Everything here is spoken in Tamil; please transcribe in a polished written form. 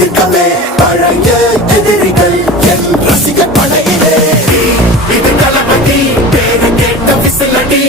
எதிர்க்கவே பழைய எதிரிகள் என் ரசிகர் படையிலே. இது தளபதி பேரு கேட்ட விசிலடி.